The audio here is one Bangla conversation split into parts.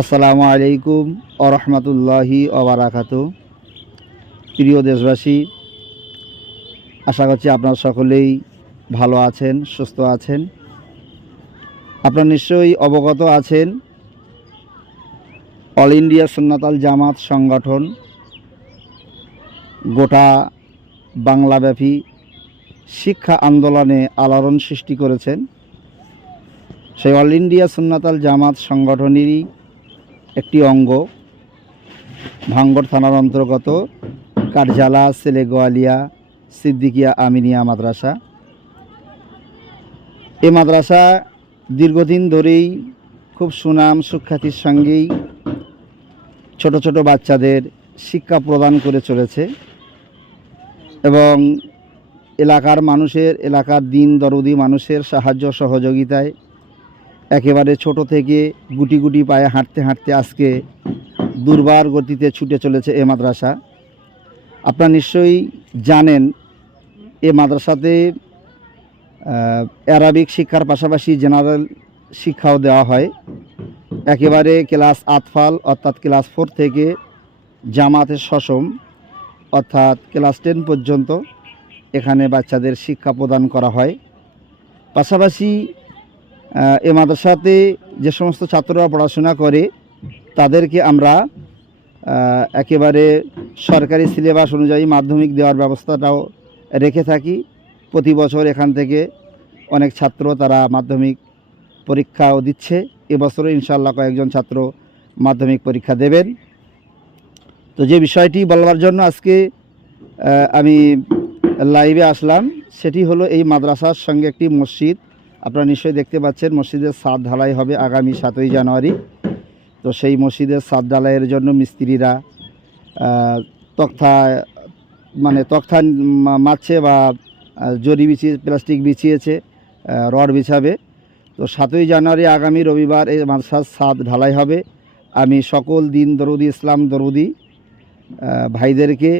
আসসালামু আলাইকুম আরহামতুল্লাহি ওবরাকাত প্রিয় দেশবাসী, আশা করছি আপনারা সকলেই ভালো আছেন, সুস্থ আছেন। আপনারা নিশ্চয়ই অবগত আছেন, অল ইন্ডিয়া সুন্নাতাল জামাত সংগঠন গোটা বাংলাব্যাপী শিক্ষা আন্দোলনে আলোড়ন সৃষ্টি করেছেন। সেই অল ইন্ডিয়া সুন্নাতাল জামাত সংগঠনেরই একটি অঙ্গ। ভাঙ্গর থানার অন্তর্গত কারজালা সেলেগোয়ালিয়া সিদ্দিকিয়া আমিনিয়া মাদ্রাসা। এ মাদ্রাসা দীর্ঘদিন ধরেই খুব সুনাম, সুখ্যাতির সঙ্গেই ছোট ছোট বাচ্চাদের শিক্ষা প্রদান করে চলেছে এবং এলাকার মানুষের, এলাকার দিন দরদি মানুষের সাহায্য সহযোগিতায় একেবারে ছোট থেকে গুটি গুটি পায়ে হাঁটতে হাঁটতে আজকে দুর্বার গতিতে ছুটে চলেছে এ মাদ্রাসা। আপনারা নিশ্চয়ই জানেন, এ মাদ্রাসাতে অ্যারাবিক শিক্ষার পাশাপাশি জেনারেল শিক্ষাও দেওয়া হয়। একেবারে ক্লাস আতফাল অর্থাৎ ক্লাস ফোর থেকে জামাতের সসম অর্থাৎ ক্লাস টেন পর্যন্ত এখানে বাচ্চাদের শিক্ষা প্রদান করা হয়। পাশাপাশি এ মাদ্রাসাতে যে সমস্ত ছাত্ররা পড়াশোনা করে, তাদেরকে আমরা একেবারে সরকারি সিলেবাস অনুযায়ী মাধ্যমিক দেওয়ার ব্যবস্থাটাও রেখে থাকি। প্রতি বছর এখান থেকে অনেক ছাত্র তারা মাধ্যমিক পরীক্ষাও দিচ্ছে। এবছরও ইনশাল্লাহ কয়েকজন ছাত্র মাধ্যমিক পরীক্ষা দেবেন। তো যে বিষয়টি বলবার জন্য আজকে আমি লাইভে আসলাম, সেটি হলো এই মাদ্রাসার সঙ্গে একটি মসজিদ আপনারা নিশ্চয়ই দেখতে পাচ্ছেন, মসজিদের ছাদ ঢালাই হবে আগামী সাতই জানুয়ারি। তো সেই মসজিদের ছাদ ঢালাইয়ের জন্য মিস্ত্রিরা তক্তা মানে তক্তা মারছে বা জরি বিছিয়ে, প্লাস্টিক বিছিয়েছে রড বিছাবে। তো সাতই জানুয়ারি আগামী রবিবার এই মাদ্রাসার ছাদ ঢালাই হবে। আমি সকল দিন দরুদি, ইসলাম দরুদি ভাইদেরকে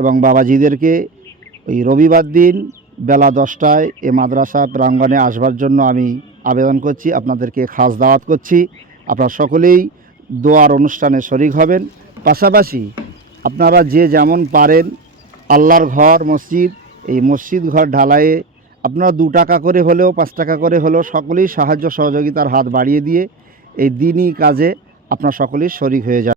এবং বাবাজিদেরকে ওই রবিবার দিন বেলা দশটায় এ মাদ্রাসা প্রাঙ্গণে আসবার জন্য আমি আবেদন করছি, আপনাদেরকে খাস দাওয়াত করছি। আপনারা সকলেই দোয়ার অনুষ্ঠানে শরিক হবেন। পাশাপাশি আপনারা যে যেমন পারেন আল্লাহর ঘর, মসজিদ, এই মসজিদ ঘর ঢালাইয়ে আপনারা দু টাকা করে হলেও, পাঁচ টাকা করে হলেও সকলেই সাহায্য সহযোগিতার হাত বাড়িয়ে দিয়ে এই দিনই কাজে আপনারা সকলেই শরিক হয়ে যান।